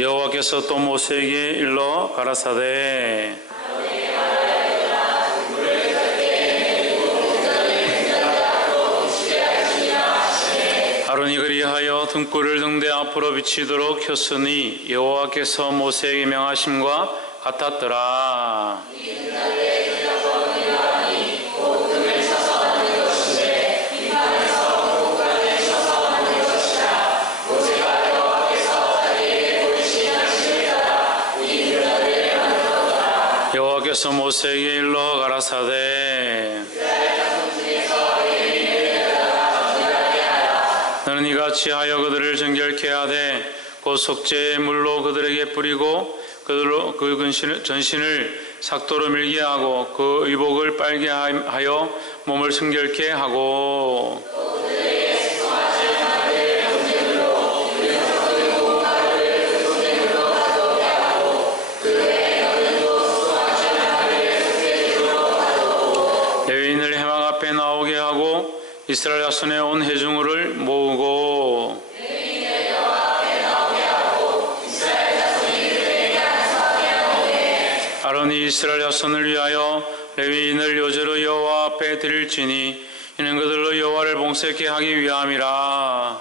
여호와께서 또 모세에게 일러 가라사대 아론이 그리하여 등불을 등대 앞으로 비치도록 켰으니 여호와께서 모세에게 명하심과 같았더라. 여호와께서 모세에게 일러 가라사대 너는 이같이 하여 그들을 정결케 하되 곧 속죄의 물로 그들에게 뿌리고 그들로 그 전신을 삭도로 밀게 하고 그 의복을 빨게 하여 몸을 성결케 하고 레위인을 회막 앞에 나오게 하고 이스라엘 자손의 온 회중을 모으고 아론이 이스라엘 자손을 위하여 레위인을 요제로 여호와 앞에 드릴지니 이는 그들로 여호와를 봉쇄케 하기 위함이라.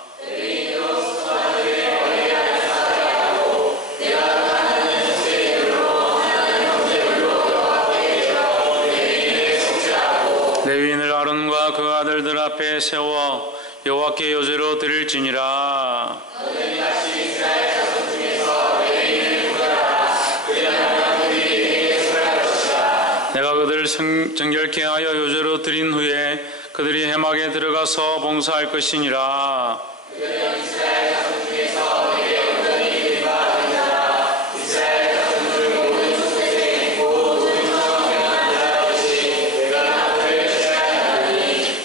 레위인을 아론과 그 아들들 앞에 세워 여호와께 요제로 드릴지니라. 내가 그들을 정결케 하여 요제로 드린 후에 그들이 회막에 들어가서 봉사할 것이니라.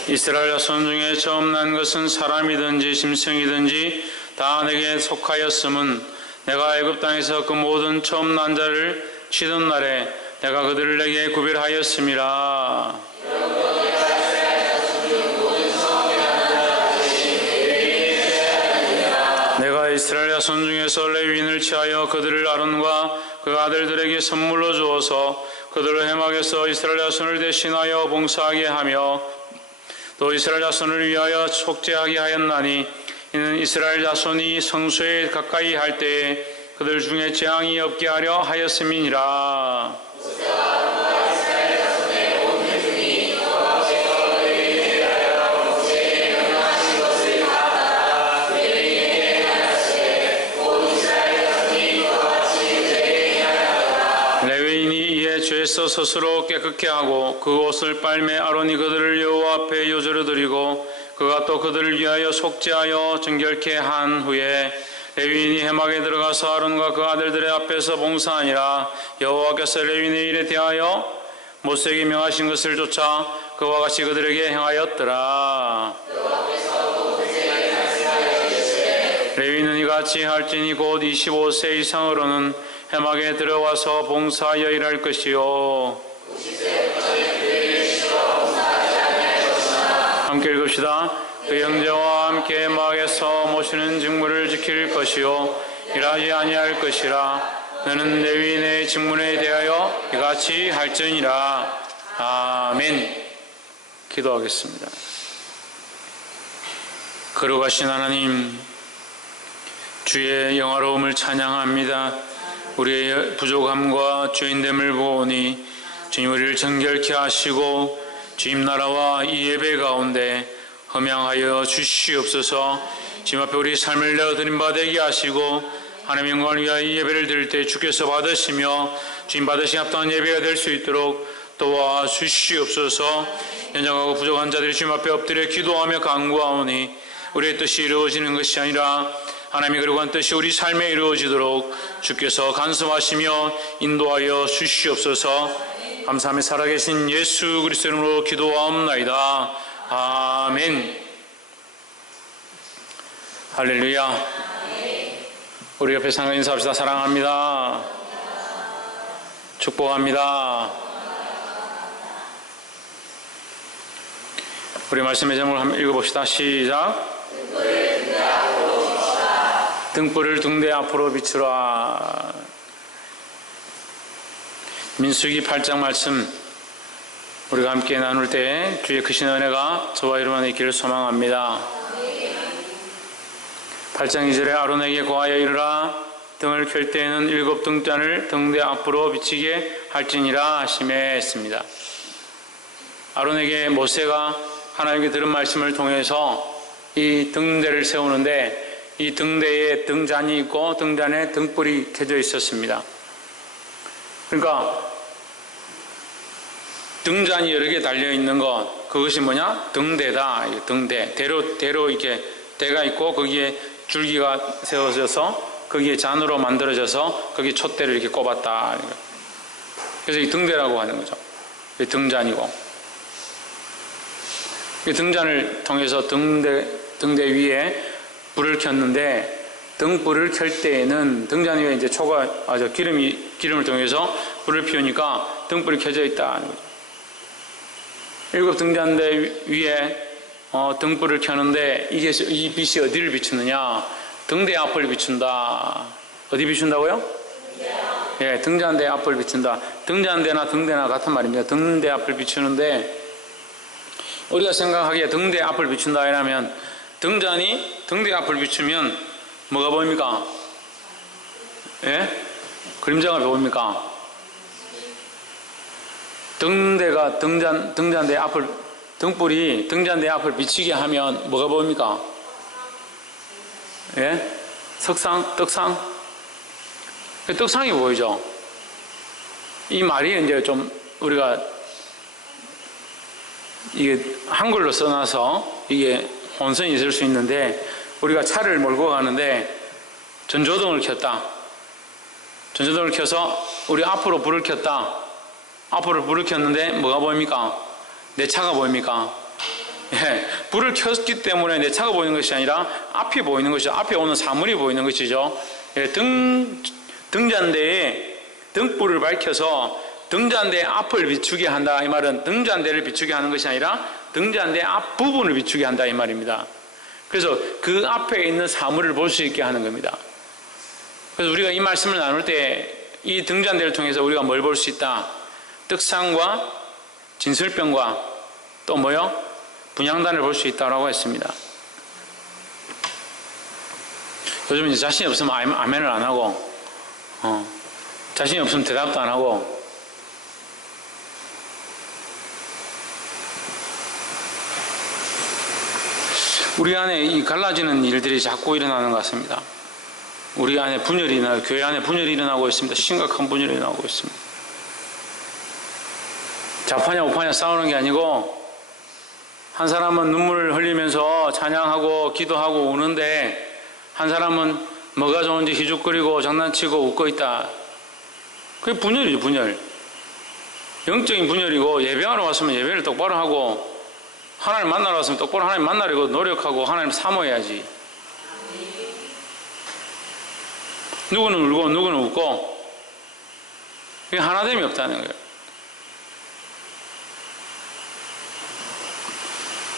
이스라엘 자손 중에 처음 난 것은 사람이든지 짐승이든지 다 내게 속하였음은 내가 애굽 땅에서 그 모든 처음 난 자를 치던 날에 내가 그들을 내게 구별하였음이라. 내가 이스라엘 자손 중에서 레위인을 취하여 그들을 아론과 그 아들들에게 선물로 주어서 그들을 회막에서 이스라엘 자손을 대신하여 봉사하게 하며 또 이스라엘 자손을 위하여 속죄하게 하였나니 이는 이스라엘 자손이 성소에 가까이 할 때에 그들 중에 재앙이 없게 하려 하였음이니라. 레위인이 이에 죄에서 스스로 깨끗게 하고 그 옷을 빨매 아론이 그들을 여호와 앞에 요제로 드리고 그가 또 그들을 위하여 속죄하여 정결케 한 후에 레위인이 회막에 들어가서 아론과 그 아들들의 앞에서 봉사하니라. 여호와께서 레위인의 일에 대하여 모세에게 명하신 것을 쫓아 그와 같이 그들에게 행하였더라. 레위인은 이같이 할지니 곧 25세 이상으로는 회막에 들어와서 봉사하여 일할 것이요. 함께 읽읍시다. 그 형제와 함께 회막에서 모시는 직무를 지킬 것이요 일하지 아니할 것이라. 너는 레위인의 직분에 대하여 이같이 할지니라. 아멘. 기도하겠습니다. 거룩하신 하나님, 주의 영화로움을 찬양합니다. 우리의 부족함과 죄인됨을 보오니 주님 우리를 정결케 하시고 주님 나라와 이 예배 가운데 흠양하여 주시옵소서. 주님 앞에 우리 삶을 내어드린 바 되게 하시고 하나님의 영광을 위하여 이 예배를 드릴 때 주께서 받으시며 주님 받으신 합당한 예배가 될 수 있도록 도와주시옵소서. 연약하고 부족한 자들이 주님 앞에 엎드려 기도하며 간구하오니 우리의 뜻이 이루어지는 것이 아니라 하나님의 거룩한 뜻이 우리 삶에 이루어지도록 주께서 간섭하시며 인도하여 주시옵소서. 감사하며 살아계신 예수 그리스도 이름으로 기도하옵나이다. 아멘. 할렐루야. 우리 옆에 상가 인사합시다. 사랑합니다. 축복합니다. 우리 말씀의 제목을 한번 읽어봅시다. 시작. 등불을 등대 앞으로 비추라. 민수기 8장 말씀 우리가 함께 나눌 때 주의 크신 은혜가 저와 여러분의 있기를 소망합니다. 8장 2절에 아론에게 고하여 이르라. 등을 켤 때에는 7 등잔을 등대 앞으로 비치게 할지니라 하시매 했습니다. 아론에게 모세가 하나님께 들은 말씀을 통해서 이 등대를 세우는데 이 등대에 등잔이 있고 등잔에 등불이 켜져 있었습니다. 그러니까 등잔이 여러 개 달려 있는 것, 그것이 뭐냐? 등대다. 등대. 대로 이렇게 대가 있고 거기에 줄기가 세워져서 거기에 잔으로 만들어져서 거기에 촛대를 이렇게 꼽았다. 그래서 이 등대라고 하는 거죠. 등잔이고. 이 등잔을 통해서 등대 위에 불을 켰는데 등불을 켤 때에는 등잔 위에 이제 기름을 통해서 불을 피우니까 등불이 켜져 있다는 거죠. 7 등잔대 위에 등불을 켜는데 이 빛이 어디를 비추느냐? 등대 앞을 비춘다. 어디 비춘다고요? 예, 등잔대 앞을 비춘다. 등잔대나 등대나 같은 말입니다. 등대 앞을 비추는데 우리가 생각하기에 등대 앞을 비춘다 이라면 등잔이 등대 앞을 비추면 뭐가 보입니까? 예? 그림자가 보입니까? 등잔대 앞을 등불이 등잔대 앞을 비치게 하면 뭐가 보입니까? 예? 떡상? 떡상이 보이죠? 이 말이 이제 좀 우리가 이게 한글로 써놔서 이게 혼선이 있을 수 있는데 우리가 차를 몰고 가는데 전조등을 켰다. 전조등을 켜서 우리 앞으로 불을 켰다. 앞으로 불을 켰는데 뭐가 보입니까? 내 차가 보입니까? 예, 불을 켰기 때문에 내 차가 보이는 것이 아니라 앞이 보이는 것이죠. 앞에 오는 사물이 보이는 것이죠. 예, 등잔대에 등불을 밝혀서 등잔대 앞을 비추게 한다. 이 말은 등잔대를 비추게 하는 것이 아니라 등잔대 앞부분을 비추게 한다. 이 말입니다. 그래서 그 앞에 있는 사물을 볼 수 있게 하는 겁니다. 그래서 우리가 이 말씀을 나눌 때 이 등잔대를 통해서 우리가 뭘 볼 수 있다? 떡상과 진설병과 또 뭐요? 분향단을 볼 수 있다고 했습니다. 요즘 이제 자신이 없으면 아멘을 안 하고, 자신이 없으면 대답도 안 하고, 우리 안에 이 갈라지는 일들이 자꾸 일어나는 것 같습니다. 우리 안에 교회 안에 분열이 일어나고 있습니다. 심각한 분열이 일어나고 있습니다. 좌파냐 우파냐 싸우는 게 아니고 한 사람은 눈물을 흘리면서 찬양하고 기도하고 우는데 한 사람은 뭐가 좋은지 희죽거리고 장난치고 웃고 있다. 그게 분열이죠, 분열. 영적인 분열이고 예배하러 왔으면 예배를 똑바로 하고 하나님 만나러 왔으면 똑바로 하나님 만나려고 노력하고 하나님 사모해야지. 누구는 울고 누구는 웃고 그게 하나됨이 없다는 거예요.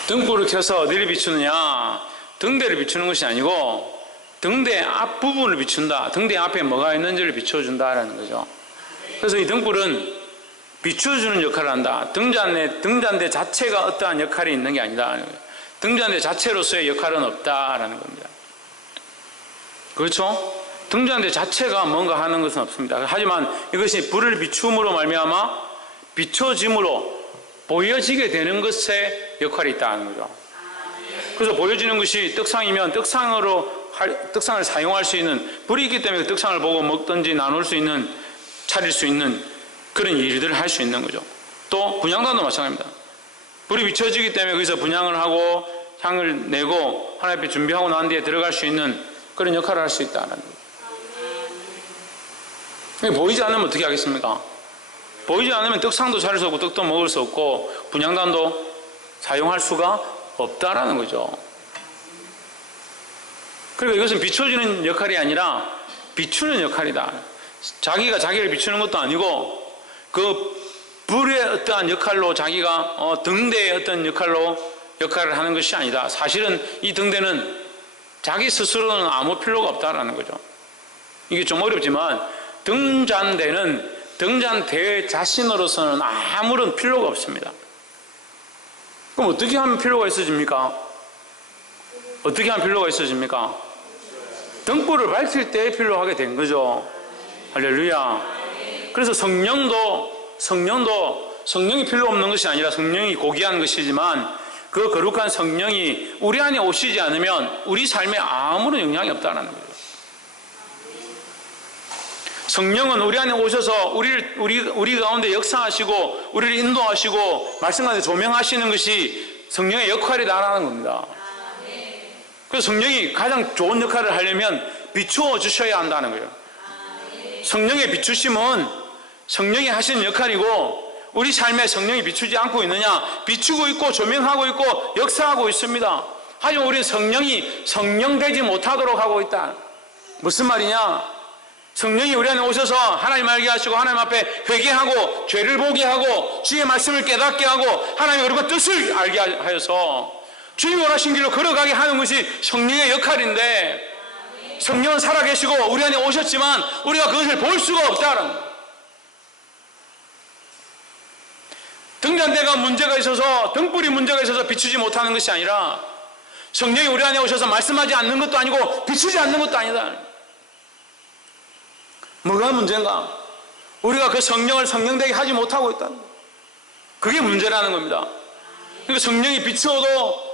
등불을 켜서 어디를 비추느냐? 등대를 비추는 것이 아니고 등대 앞부분을 비춘다. 등대 앞에 뭐가 있는지를 비춰준다라는 거죠. 그래서 이 등불은 비춰주는 역할을 한다. 등잔대 자체가 어떠한 역할이 있는 게 아니다. 등잔대 자체로서의 역할은 없다라는 겁니다. 그렇죠? 등잔대 자체가 뭔가 하는 것은 없습니다. 하지만 이것이 불을 비춤으로 말미암아 비춰짐으로 보여지게 되는 것에 역할이 있다는 거죠. 그래서 보여지는 것이 떡상이면 떡상을 사용할 수 있는 불이 있기 때문에 떡상을 보고 먹든지 나눌 수 있는 차릴 수 있는 그런 일들을 할 수 있는 거죠. 또 분향단도 마찬가지입니다. 불이 비춰지기 때문에 거기서 분향을 하고 향을 내고 하나님 앞에 준비하고 난 뒤에 들어갈 수 있는 그런 역할을 할 수 있다는 거죠. 보이지 않으면 어떻게 하겠습니까? 보이지 않으면 떡상도 차릴 수 없고 떡도 먹을 수 없고 분향단도 사용할 수가 없다라는 거죠. 그러니까 이것은 비춰지는 역할이 아니라 비추는 역할이다. 자기가 자기를 비추는 것도 아니고 그 불의 어떠한 역할로 자기가 등대의 어떤 역할을 하는 것이 아니다. 사실은 이 등대는 자기 스스로는 아무 필요가 없다라는 거죠. 이게 좀 어렵지만 등잔대 자신으로서는 아무런 필요가 없습니다. 그럼 어떻게 하면 필요가 있어집니까? 어떻게 하면 필요가 있어집니까? 등불을 밝힐 때 필요하게 된 거죠. 할렐루야. 그래서 성령이 필요 없는 것이 아니라 성령이 고귀한 것이지만 그 거룩한 성령이 우리 안에 오시지 않으면 우리 삶에 아무런 영향이 없다는 거예요. 성령은 우리 안에 오셔서 우리 가운데 역사하시고 우리를 인도하시고 말씀 가운데 조명하시는 것이 성령의 역할이다라는 겁니다. 그래서 성령이 가장 좋은 역할을 하려면 비추어 주셔야 한다는 거예요. 성령의 비추심은 성령이 하시는 역할이고 우리 삶에 성령이 비추지 않고 있느냐? 비추고 있고 조명하고 있고 역사하고 있습니다. 하지만 우리는 성령이 성령되지 못하도록 하고 있다. 무슨 말이냐? 성령이 우리 안에 오셔서 하나님 알게 하시고 하나님 앞에 회개하고 죄를 보게 하고 주의 말씀을 깨닫게 하고 하나님의 그리고 뜻을 알게 하여서 주님이 원하신 길로 걸어가게 하는 것이 성령의 역할인데 성령은 살아계시고 우리 안에 오셨지만 우리가 그것을 볼 수가 없다는 거예요. 등잔대가 문제가 있어서 등불이 문제가 있어서 비추지 못하는 것이 아니라 성령이 우리 안에 오셔서 말씀하지 않는 것도 아니고 비추지 않는 것도 아니다. 뭐가 문제인가? 우리가 그 성령을 성령되게 하지 못하고 있다. 그게 문제라는 겁니다. 그러니까 성령이 비추어도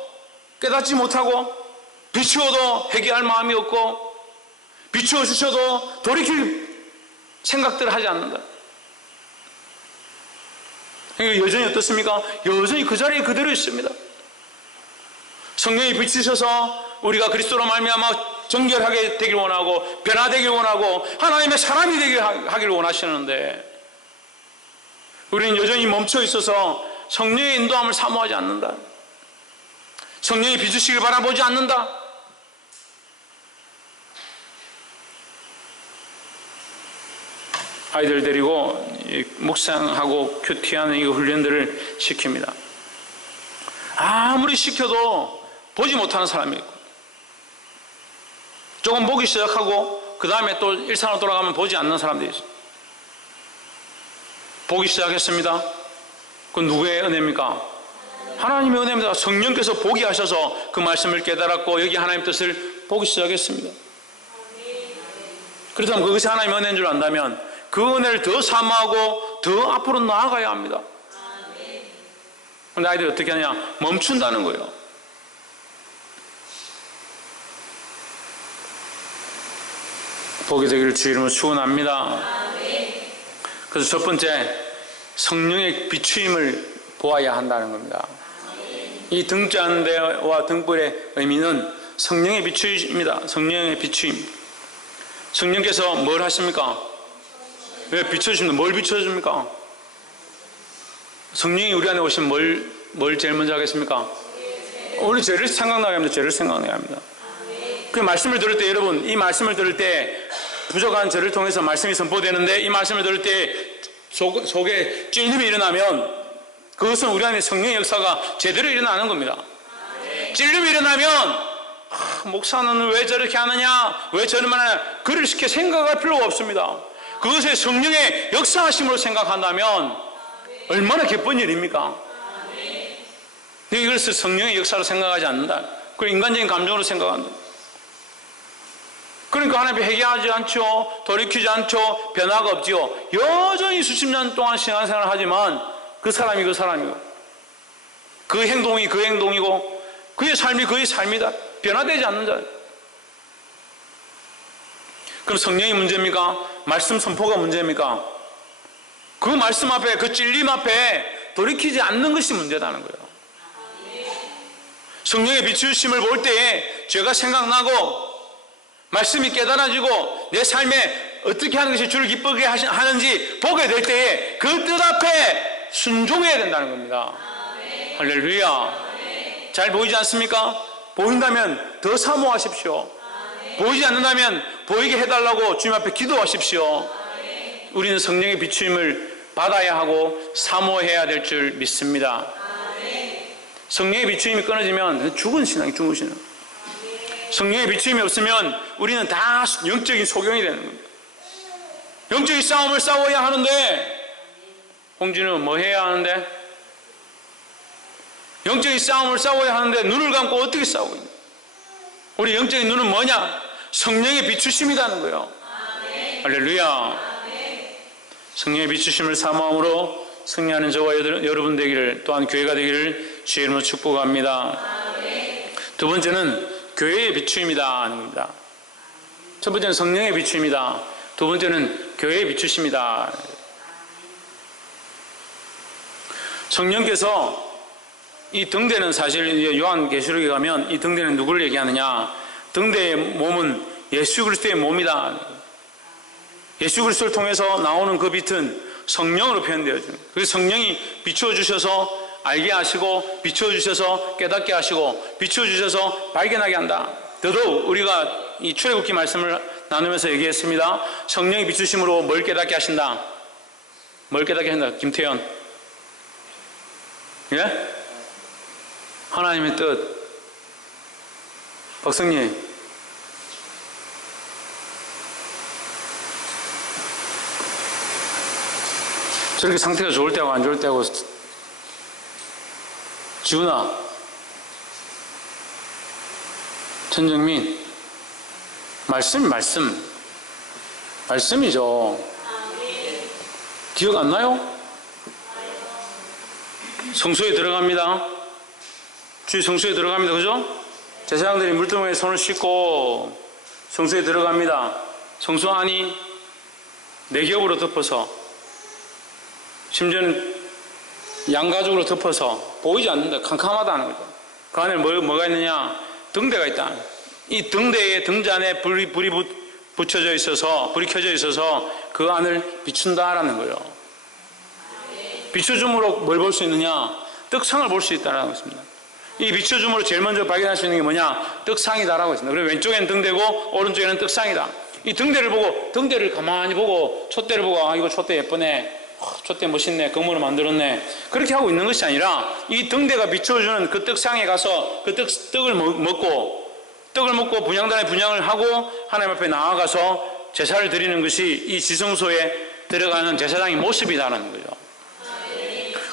깨닫지 못하고 비추어도 회개할 마음이 없고 비추어 주셔도 돌이킬 생각들을 하지 않는다. 그러니까 여전히 어떻습니까? 여전히 그 자리에 그대로 있습니다. 성령이 비추셔서 우리가 그리스도로 말미암아 정결하게 되길 원하고 변화되길 원하고 하나님의 사람이 되길 하길 원하시는데 우리는 여전히 멈춰 있어서 성령의 인도함을 사모하지 않는다. 성령이 비추시길 바라보지 않는다. 아이들 데리고 묵상하고 큐티하는 이 훈련들을 시킵니다. 아무리 시켜도 보지 못하는 사람이 있고 조금 보기 시작하고 그 다음에 또 일상으로 돌아가면 보지 않는 사람들이 있어요. 보기 시작했습니다. 그건 누구의 은혜입니까? 하나님의 은혜입니다. 성령께서 보게 하셔서 그 말씀을 깨달았고 여기 하나님의 뜻을 보기 시작했습니다. 그렇다면 그것이 하나님의 은혜인 줄 안다면 그 은혜를 더 사모하고 더 앞으로 나아가야 합니다. 그런데 아이들이 어떻게 하냐? 멈춘다는 거예요. 보게 되기를 주 이름으로 축원합니다. 그래서 첫 번째, 성령의 비추임을 보아야 한다는 겁니다. 이 등잔대와 등불의 의미는 성령의 비추임입니다. 성령의 비추임. 성령께서 뭘 하십니까? 왜 비춰주십니까? 뭘 비춰줍니까? 성령이 우리 안에 오시면 뭘 제일 먼저 하겠습니까? 우리 죄를 생각나게 합니다. 죄를 생각나게 합니다. 그 말씀을 들을 때 여러분, 이 말씀을 들을 때 부족한 저를 통해서 말씀이 선포되는데 이 말씀을 들을 때 속에 찔림이 일어나면 그것은 우리 안에 성령의 역사가 제대로 일어나는 겁니다. 찔림이 일어나면 목사는 왜 저렇게 하느냐, 왜 저런만 하느냐, 그를 시켜 생각할 필요가 없습니다. 그것을 성령의 역사하심으로 생각한다면 얼마나 기쁜 일입니까? 이것을 성령의 역사로 생각하지 않는다. 그리고 인간적인 감정으로 생각한다. 그러니까 하나님 앞에 회개하지 않죠. 돌이키지 않죠. 변화가 없지요. 여전히 수십 년 동안 신앙생활을 하지만 그 사람이 그 사람이고 그 행동이 그 행동이고 그의 삶이 그의 삶이다. 변화되지 않는 자. 그럼 성령이 문제입니까? 말씀 선포가 문제입니까? 그 말씀 앞에, 그 찔림 앞에 돌이키지 않는 것이 문제다는 거예요. 성령의 비추심을 볼 때에 죄가 생각나고 말씀이 깨달아지고 내 삶에 어떻게 하는 것이 주를 기쁘게 하는지 보게 될 때에 그 뜻 앞에 순종해야 된다는 겁니다. 할렐루야. 잘 보이지 않습니까? 보인다면 더 사모하십시오. 보이지 않는다면 보이게 해달라고 주님 앞에 기도하십시오. 우리는 성령의 비추임을 받아야 하고 사모해야 될 줄 믿습니다. 성령의 비추임이 끊어지면 죽은 신앙이 죽은 신앙. 성령의 비추임이 없으면 우리는 다 영적인 소경이 되는 겁니다. 영적인 싸움을 싸워야 하는데, 홍진우는 뭐 해야 하는데? 영적인 싸움을 싸워야 하는데 눈을 감고 어떻게 싸우고 있냐? 우리 영적인 눈은 뭐냐? 성령의 비추심이라는 거예요. 할렐루야. 성령의 비추심을 사모함으로 승리하는 저와 여러분 되기를, 또한 교회가 되기를 주의 이름으로 축복합니다. 두 번째는 교회의 비추임이다 하는 겁니다. 첫 번째는 성령의 비추임이다. 두 번째는 교회의 비추심이다. 성령께서 이 등대는 사실 요한계시록에 가면 이 등대는 누구를 얘기하느냐? 등대의 몸은 예수 그리스도의 몸이다. 예수 그리스도를 통해서 나오는 그 빛은 성령으로 표현되어집니다. 그래서 성령이 비추어 주셔서 알게 하시고, 비추어 주셔서 깨닫게 하시고, 비추어 주셔서 발견하게 한다. 더더욱 우리가 이 출애굽기 말씀을 나누면서 얘기했습니다. 성령이 비추심으로 뭘 깨닫게 하신다? 뭘 깨닫게 한다? 김태현. 예? 하나님의 뜻. 박성님. 저렇게 상태가 좋을 때하고 안 좋을 때하고. 지훈아. 천정민. 말씀이죠. 기억 안 나요? 성소에 들어갑니다. 주의 성소에 들어갑니다. 그죠? 제사장들이 물두멍에 손을 씻고 성소에 들어갑니다. 성소 안이 내겹으로 덮어서, 심지어는 양가죽으로 덮어서 보이지 않는다. 캄캄하다는 거죠. 그 안에 뭐가 있느냐? 등대가 있다. 이 등대에 등잔에 불이 붙여져 있어서, 불이 켜져 있어서 그 안을 비춘다라는 거예요. 비춰줌으로 뭘 볼 수 있느냐? 떡상을 볼 수 있다라는 것입니다. 이 비춰줌으로 제일 먼저 발견할 수 있는 게 뭐냐? 떡상이다라고 했습니다. 그리고 왼쪽에는 등대고 오른쪽에는 떡상이다. 이 등대를 보고, 등대를 가만히 보고, 촛대를 보고, 아, 이거 촛대 예쁘네. 촛대 멋있네. 금으로 만들었네. 그렇게 하고 있는 것이 아니라 이 등대가 비춰주는 그 떡상에 가서 그 떡을 먹고 분향단에 분향을 하고 하나님 앞에 나아가서 제사를 드리는 것이 이 지성소에 들어가는 제사장의 모습이다라는 거죠.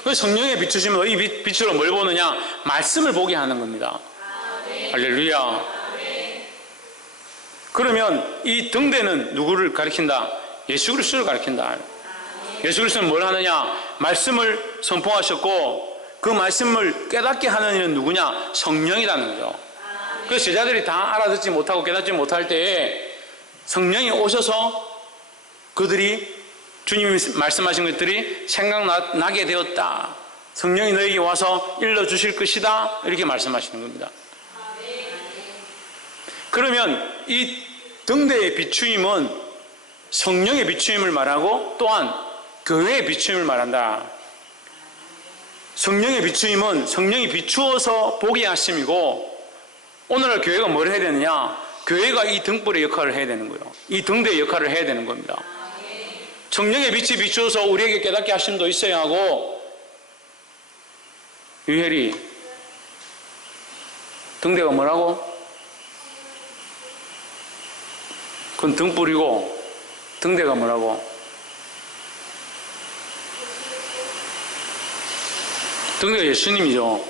그래서 성령의 비추심은 이 빛으로 뭘 보느냐? 말씀을 보게 하는 겁니다. 할렐루야. 그러면 이 등대는 누구를 가리킨다? 예수 그리스도를 가리킨다. 예수 그리스도는 뭘 하느냐? 말씀을 선포하셨고 그 말씀을 깨닫게 하는 이는 누구냐? 성령이라는 거죠. 그래서 제자들이 다 알아듣지 못하고 깨닫지 못할 때에 성령이 오셔서 그들이, 주님이 말씀하신 것들이 생각나게 되었다. 성령이 너에게 와서 일러주실 것이다. 이렇게 말씀하시는 겁니다. 그러면 이 등대의 비추임은 성령의 비추임을 말하고 또한 교회의 비추임을 말한다. 성령의 비추임은 성령이 비추어서 보게 하심이고, 오늘날 교회가 뭘 해야 되느냐? 교회가 이 등불의 역할을 해야 되는 거예요. 이 등대의 역할을 해야 되는 겁니다. 성령의 빛이 비추어서 우리에게 깨닫게 하심도 있어야 하고, 유혜리, 등대가 뭐라고? 그건 등불이고, 등대가 뭐라고? 등대가 예수님이죠.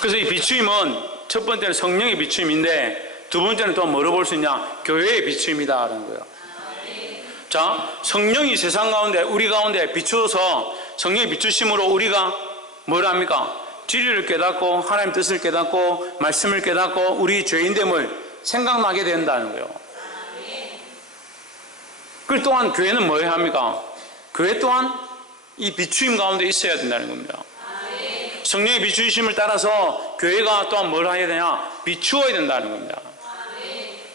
그래서 이 비추임은 첫 번째는 성령의 비추임인데 두 번째는 또 뭐로 볼 수 있냐? 교회의 비추임이다 라는 거예요. 자, 성령이 세상 가운데, 우리 가운데 비추어서 성령의 비추심으로 우리가 뭘 합니까? 진리를 깨닫고 하나님 뜻을 깨닫고 말씀을 깨닫고 우리 죄인됨을 생각나게 된다는 거예요. 그 또한 교회는 뭐 해야 합니까? 교회 또한 이 비추임 가운데 있어야 된다는 겁니다. 성령의 비추심을 따라서 교회가 또한 뭘 해야 되냐? 비추어야 된다는 겁니다.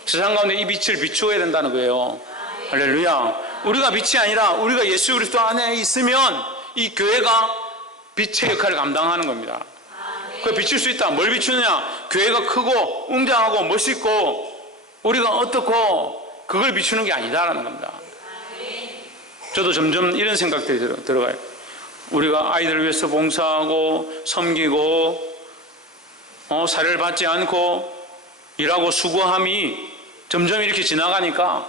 세상 가운데 이 빛을 비추어야 된다는 거예요. 할렐루야. 우리가 빛이 아니라 우리가 예수 그리스도 안에 있으면 이 교회가 빛의 역할을 감당하는 겁니다. 그 비출 수 있다. 뭘 비추느냐? 교회가 크고 웅장하고 멋있고 우리가 어떻고 그걸 비추는 게 아니다라는 겁니다. 저도 점점 이런 생각들이 들어가요. 우리가 아이들을 위해서 봉사하고 섬기고 사료를 받지 않고 일하고 수고함이 점점 이렇게 지나가니까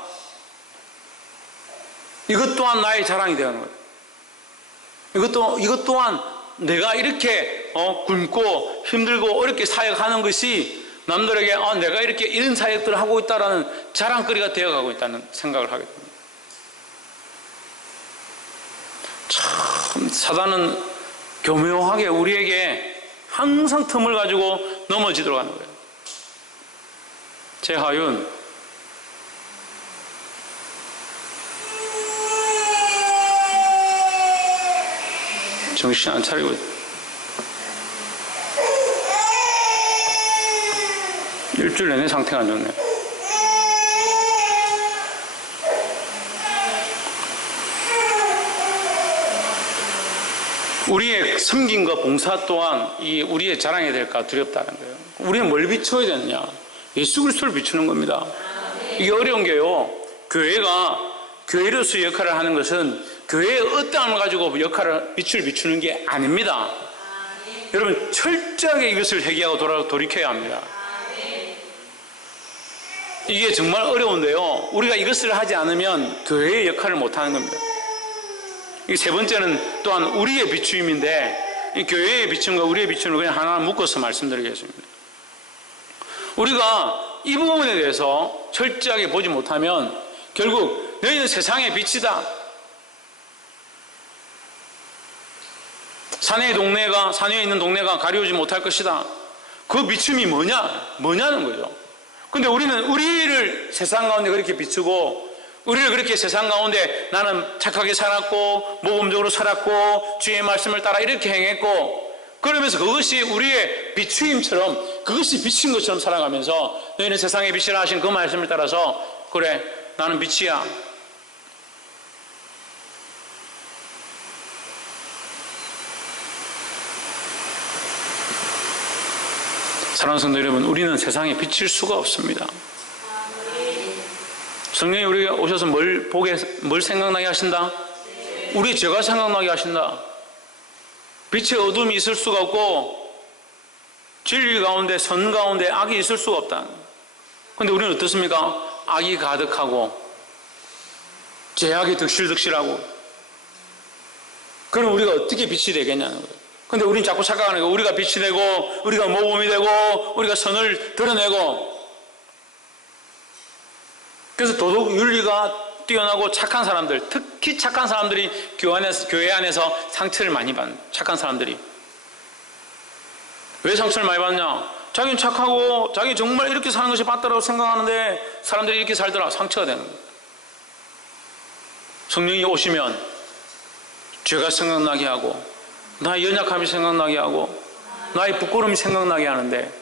이것 또한 나의 자랑이 되는 거예요. 이것 또한 내가 이렇게 굶고 힘들고 어렵게 사역하는 것이 남들에게 내가 이렇게 이런 사역들을 하고 있다라는 자랑거리가 되어가고 있다는 생각을 하게 됩니다. 참 사단은 교묘하게 우리에게 항상 틈을 가지고 넘어지도록 하는 거예요. 제하윤 정신 안 차리고 일주일 내내 상태가 안 좋네. 우리의 섬김과 봉사 또한 우리의 자랑이 될까 두렵다는 거예요. 우리는 뭘 비춰야 되느냐? 예수 그리스도를 비추는 겁니다. 이게 어려운 게요. 교회가 교회로서의 역할을 하는 것은 교회의 어떠함을 가지고 빛을 비추는 게 아닙니다. 여러분 철저하게 이것을 회개하고 돌이켜야 합니다. 이게 정말 어려운데요. 우리가 이것을 하지 않으면 교회의 역할을 못하는 겁니다. 이 세 번째는 또한 우리의 비추임인데 이 교회의 비춤과 우리의 비춤을 그냥 하나 묶어서 말씀드리겠습니다. 우리가 이 부분에 대해서 철저하게 보지 못하면 결국 너희는 세상의 빛이다. 산에 있는 동네가 가려우지 못할 것이다. 그 비춤이 뭐냐는 거죠. 근데 우리는 우리를 세상 가운데 그렇게 비추고 우리를 그렇게 세상 가운데 나는 착하게 살았고 모범적으로 살았고 주의 말씀을 따라 이렇게 행했고 그러면서 그것이 우리의 비추임처럼 그것이 비친 것처럼 살아가면서 너희는 세상의 빛이라 하신 그 말씀을 따라서 그래 나는 빛이야. 사랑하는 성도 여러분, 우리는 세상에 비칠 수가 없습니다. 성령이 우리에게 오셔서 뭘 생각나게 하신다? 우리 죄가 생각나게 하신다. 빛의 어둠이 있을 수가 없고 진리 가운데 선 가운데 악이 있을 수가 없다. 그런데 우리는 어떻습니까? 악이 가득하고 죄악이 득실득실하고 그럼 우리가 어떻게 빛이 되겠냐는 거예요. 근데 우리는 자꾸 착각하는 거예요. 우리가 빛이 되고 우리가 모범이 되고 우리가 선을 드러내고 그래서 도덕 윤리가 뛰어나고 착한 사람들, 특히 착한 사람들이 교회 안에서 상처를 많이 받는 착한 사람들이 왜 상처를 많이 받냐? 자기는 착하고 자기 정말 이렇게 사는 것이 맞다라고 생각하는데 사람들이 이렇게 살더라. 상처가 되는 거예요. 성령이 오시면 죄가 생각나게 하고 나의 연약함이 생각나게 하고 나의 부끄러움이 생각나게 하는데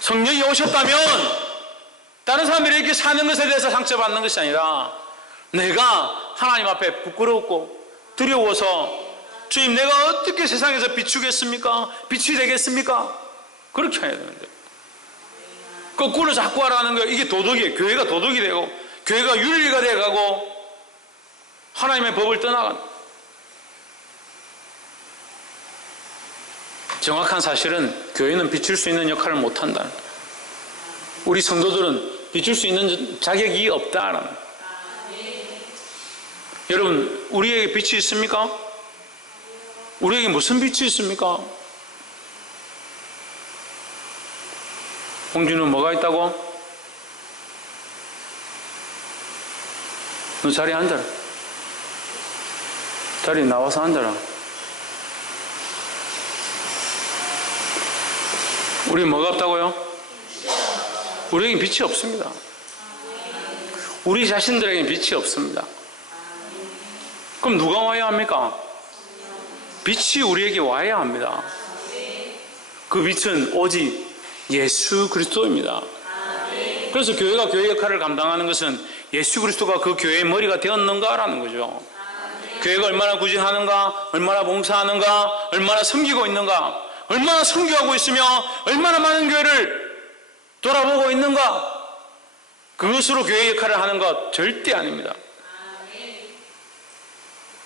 성령이 오셨다면 다른 사람들이 이렇게 사는 것에 대해서 상처받는 것이 아니라 내가 하나님 앞에 부끄럽고 두려워서 주님 내가 어떻게 세상에서 비추겠습니까? 빛이 되겠습니까? 그렇게 해야 되는데 거꾸로 자꾸 하라는 거예요. 이게 도덕이에요. 교회가 도덕이 되고 교회가 윤리가 돼가고 하나님의 법을 떠나간 정확한 사실은 교회는 비출 수 있는 역할을 못한다는 거예요. 우리 성도들은 비출 수 있는 자격이 없다라는 거예요. 여러분 우리에게 빛이 있습니까? 우리에게 무슨 빛이 있습니까? 홍준은 뭐가 있다고? 너 자리에 앉아라. 자리에 나와서 앉아라. 우리 뭐가 없다고요? 우리에게 빛이 없습니다. 우리 자신들에게 빛이 없습니다. 그럼 누가 와야 합니까? 빛이 우리에게 와야 합니다. 그 빛은 오직 예수 그리스도입니다. 그래서 교회가 교회 역할을 감당하는 것은 예수 그리스도가 그 교회의 머리가 되었는가라는 거죠. 교회가 얼마나 구제하는가, 얼마나 봉사하는가, 얼마나 섬기고 있는가, 얼마나 선교하고 있으며 얼마나 많은 교회를 돌아보고 있는가, 그것으로 교회 역할을 하는 것 절대 아닙니다.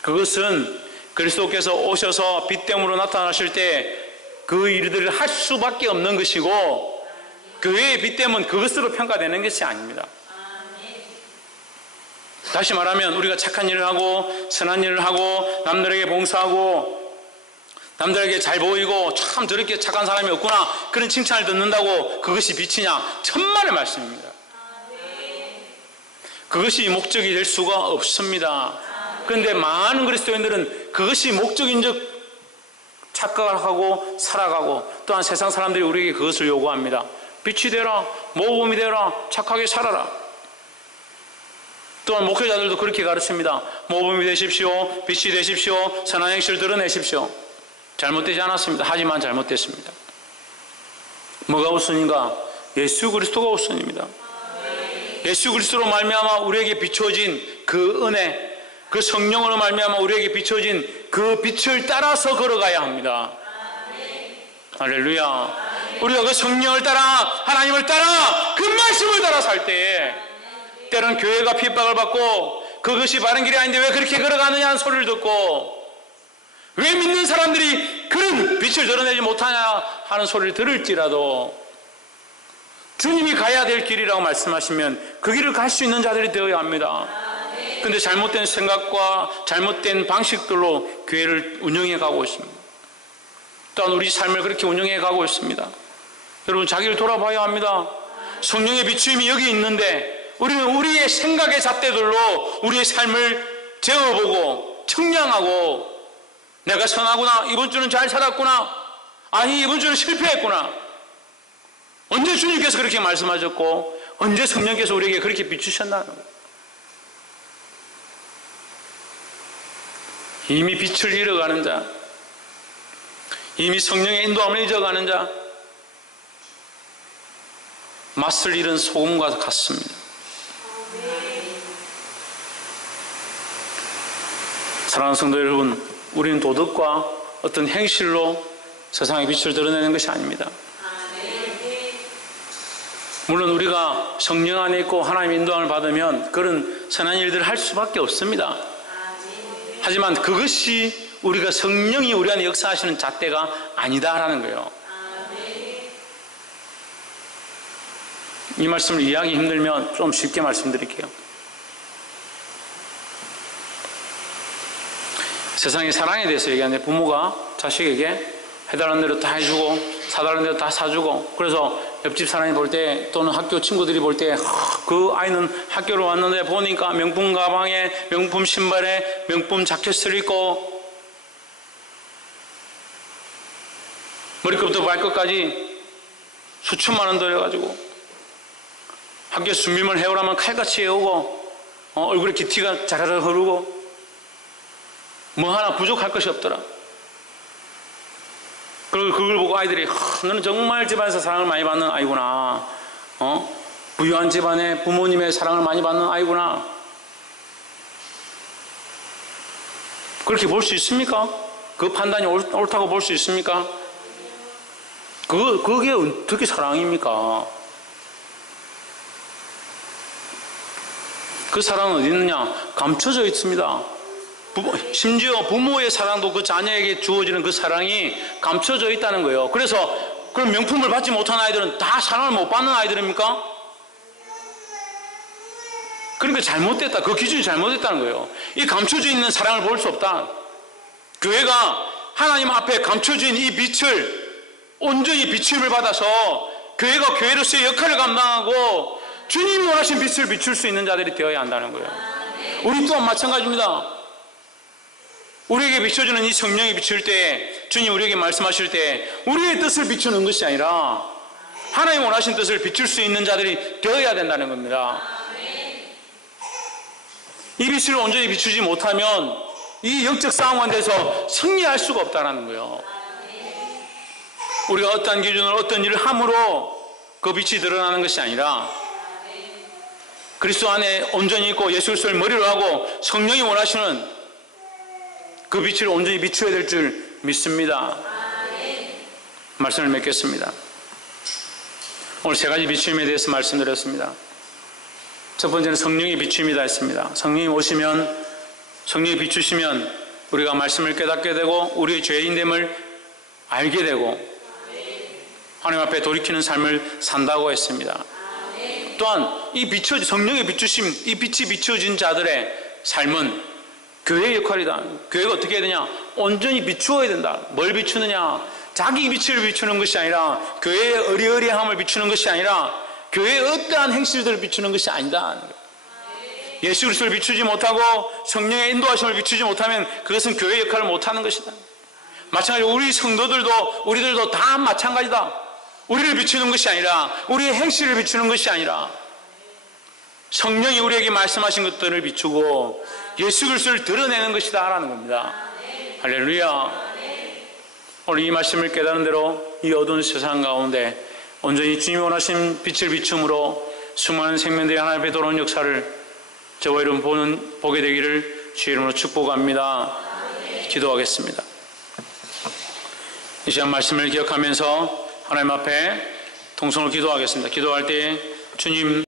그것은 그리스도께서 오셔서 빛됨으로 나타나실 때 그 일들을 할 수밖에 없는 것이고 교회의 빛됨은 그것으로 평가되는 것이 아닙니다. 다시 말하면 우리가 착한 일을 하고 선한 일을 하고 남들에게 봉사하고 남들에게 잘 보이고 참 저렇게 착한 사람이 없구나 그런 칭찬을 듣는다고 그것이 빛이냐? 천만의 말씀입니다. 그것이 목적이 될 수가 없습니다. 그런데 많은 그리스도인들은 그것이 목적인 즉 착각을 하고 살아가고, 또한 세상 사람들이 우리에게 그것을 요구합니다. 빛이 되라, 모범이 되라, 착하게 살아라. 또한 목회자들도 그렇게 가르칩니다. 모범이 되십시오, 빛이 되십시오, 선한 행실을 드러내십시오. 잘못되지 않았습니다. 하지만 잘못됐습니다. 뭐가 우선인가? 예수 그리스도가 우선입니다. 예수 그리스도로 말미암아 우리에게 비춰진 그 은혜, 그 성령으로 말미암아 우리에게 비춰진 그 빛을 따라서 걸어가야 합니다. 할렐루야. 우리가 그 성령을 따라, 하나님을 따라, 그 말씀을 따라 살 때에 때로는 교회가 핍박을 받고 그것이 바른 길이 아닌데 왜 그렇게 걸어가느냐는 소리를 듣고, 왜 믿는 사람들이 그런 빛을 드러내지 못하냐 하는 소리를 들을지라도 주님이 가야 될 길이라고 말씀하시면 그 길을 갈 수 있는 자들이 되어야 합니다. 그런데 잘못된 생각과 잘못된 방식들로 교회를 운영해 가고 있습니다. 또한 우리 삶을 그렇게 운영해 가고 있습니다. 여러분, 자기를 돌아봐야 합니다. 성령의 비추임이 여기 있는데 우리는 우리의 생각의 잣대들로 우리의 삶을 재어보고 청량하고, 내가 선하구나, 이번 주는 잘 살았구나, 아니 이번 주는 실패했구나. 언제 주님께서 그렇게 말씀하셨고 언제 성령께서 우리에게 그렇게 비추셨나는 거예요. 이미 빛을 잃어가는 자, 이미 성령의 인도함을 잊어가는 자, 맛을 잃은 소금과 같습니다. 사랑하는 성도 여러분, 우리는 도덕과 어떤 행실로 세상의 빛을 드러내는 것이 아닙니다. 물론 우리가 성령 안에 있고 하나님의 인도함을 받으면 그런 선한 일들을 할 수밖에 없습니다. 하지만 그것이 우리가 성령이 우리 안에 역사하시는 잣대가 아니다라는 거예요. 이 말씀을 이해하기 힘들면 좀 쉽게 말씀드릴게요. 세상의 사랑에 대해서 얘기하는데, 부모가 자식에게 해달라는 대로 다 해주고 사달라는 대로 다 사주고, 그래서 옆집 사람이 볼 때 또는 학교 친구들이 볼 때 그 아이는 학교를 왔는데 보니까 명품 가방에 명품 신발에 명품 자켓을 입고 머리끝부터 발끝까지 수천만 원 들여가지고 학교 준비물 해오라면 칼같이 해오고 얼굴에 기티가 자라라 흐르고 뭐 하나 부족할 것이 없더라. 그리고 그걸 보고 아이들이 너는 정말 집안에서 사랑을 많이 받는 아이구나, 부유한 집안에 부모님의 사랑을 많이 받는 아이구나, 그렇게 볼 수 있습니까? 그 판단이 옳다고 볼 수 있습니까? 그게 어떻게 사랑입니까? 그 사랑은 어디 있느냐? 감춰져 있습니다. 심지어 부모의 사랑도 그 자녀에게 주어지는 그 사랑이 감춰져 있다는 거예요. 그래서 그런 명품을 받지 못한 아이들은 다 사랑을 못 받는 아이들입니까? 그러니까 잘못됐다. 그 기준이 잘못됐다는 거예요. 이 감춰져 있는 사랑을 볼 수 없다. 교회가 하나님 앞에 감춰진 이 빛을 온전히 비추임을 받아서 교회가 교회로서의 역할을 감당하고 주님이 원하신 빛을 비출 수 있는 자들이 되어야 한다는 거예요. 우리 또한 마찬가지입니다. 우리에게 비춰주는 이 성령이 비출 때, 주님 우리에게 말씀하실 때 우리의 뜻을 비추는 것이 아니라 하나님 원하신 뜻을 비출 수 있는 자들이 되어야 된다는 겁니다. 이 빛을 온전히 비추지 못하면 이 영적 싸움 가운데서 승리할 수가 없다는 거예요. 우리가 어떤 기준으로 어떤 일을 함으로 그 빛이 드러나는 것이 아니라 그리스도 안에 온전히 있고 예수 그리스도를 머리로 하고 성령이 원하시는 그 빛을 온전히 비추어야 될 줄 믿습니다. 말씀을 맺겠습니다. 오늘 세 가지 비추임에 대해서 말씀드렸습니다. 첫 번째는 성령의 비추임이다 했습니다. 성령이 오시면, 성령이 비추시면 우리가 말씀을 깨닫게 되고 우리의 죄인됨을 알게 되고 하나님 앞에 돌이키는 삶을 산다고 했습니다. 또한 이 성령의 비추심, 이 빛이 비추어진 자들의 삶은 교회의 역할이다. 교회가 어떻게 해야 되냐? 온전히 비추어야 된다. 뭘 비추느냐? 자기 빛을 비추는 것이 아니라, 교회의 어리어리함을 비추는 것이 아니라, 교회의 어떠한 행실들을 비추는 것이 아니다. 예수 그리스도를 비추지 못하고 성령의 인도하심을 비추지 못하면 그것은 교회의 역할을 못하는 것이다. 마찬가지로 우리들도 다 마찬가지다. 우리를 비추는 것이 아니라, 우리의 행실을 비추는 것이 아니라, 성령이 우리에게 말씀하신 것들을 비추고 예수 그리스도를 드러내는 것이다 라는 겁니다. 할렐루야. 오늘 이 말씀을 깨달은 대로 이 어두운 세상 가운데 온전히 주님이 원하신 빛을 비춤으로 수많은 생명들이 하나님 앞에 돌아오는 역사를 저와 여러분 보게 되기를 주의 이름으로 축복합니다. 기도하겠습니다. 이 시간 말씀을 기억하면서 하나님 앞에 통성으로 기도하겠습니다. 기도할 때 주님